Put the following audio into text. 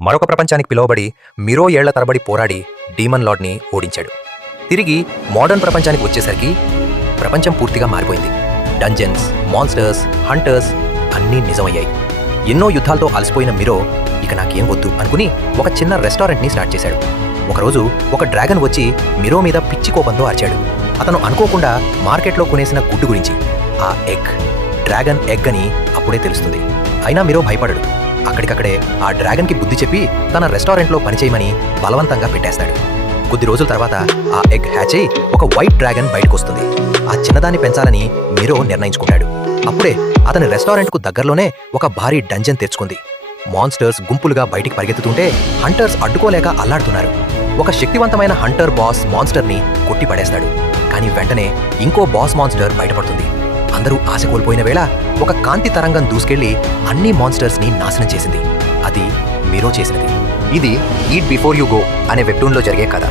మరొక ప్రపంచానికి పిలువబడి మిరో ఏళ్ల తరబడి పోరాడి డీమన్ లార్డ్ని ఓడించాడు. తిరిగి మోడర్న్ ప్రపంచానికి వచ్చేసరికి ప్రపంచం పూర్తిగా మారిపోయింది. డంజన్స్, మాన్స్టర్స్, హంటర్స్ అన్నీ నిజమయ్యాయి. ఎన్నో యుద్ధాలతో అలసిపోయిన మిరో ఇక నాకేం వద్దు అనుకుని ఒక చిన్న రెస్టారెంట్ని స్టార్ట్ చేశాడు. ఒకరోజు ఒక డ్రాగన్ వచ్చి మిరో మీద పిచ్చి కోపంతో అరిచాడు. అతను అనుకోకుండా మార్కెట్లో కొనేసిన గుడ్డు గురించి. ఆ ఎగ్ డ్రాగన్ ఎగ్ అని అప్పుడే తెలుస్తుంది. అయినా మిరో భయపడడు. అక్కడికక్కడే ఆ డ్రాగన్కి బుద్ధి చెప్పి తన రెస్టారెంట్లో పనిచేయమని బలవంతంగా పెట్టేస్తాడు. కొద్ది రోజుల తర్వాత ఆ ఎగ్ హ్యాచ్ అయి ఒక వైట్ డ్రాగన్ బయటకొస్తుంది. ఆ చిన్నదాన్ని పెంచాలని మిరో నిర్ణయించుకుంటాడు. అప్పుడే అతని రెస్టారెంట్కు దగ్గరలోనే ఒక భారీ డంజన్ తెరుచుకుంది. మాన్స్టర్స్ గుంపులుగా బయటికి పరిగెత్తుతుంటే హంటర్స్ అడ్డుకోలేక అల్లాడుతున్నారు. ఒక శక్తివంతమైన హంటర్ బాస్ మాన్స్టర్ని కొట్టి పడేస్తాడు. కానీ వెంటనే ఇంకో బాస్ మాన్స్టర్ బయటపడుతుంది. అందరూ ఆశ కోల్పోయిన వేళ ఒక కాంతి తరంగం దూసుకెళ్లి అన్ని మాన్స్టర్స్ని నాశనం చేసింది. అది మిరో చేసినది. ఇది ఈట్ బిఫోర్ యు గో అనే వెబ్టూన్లో జరిగే కథ.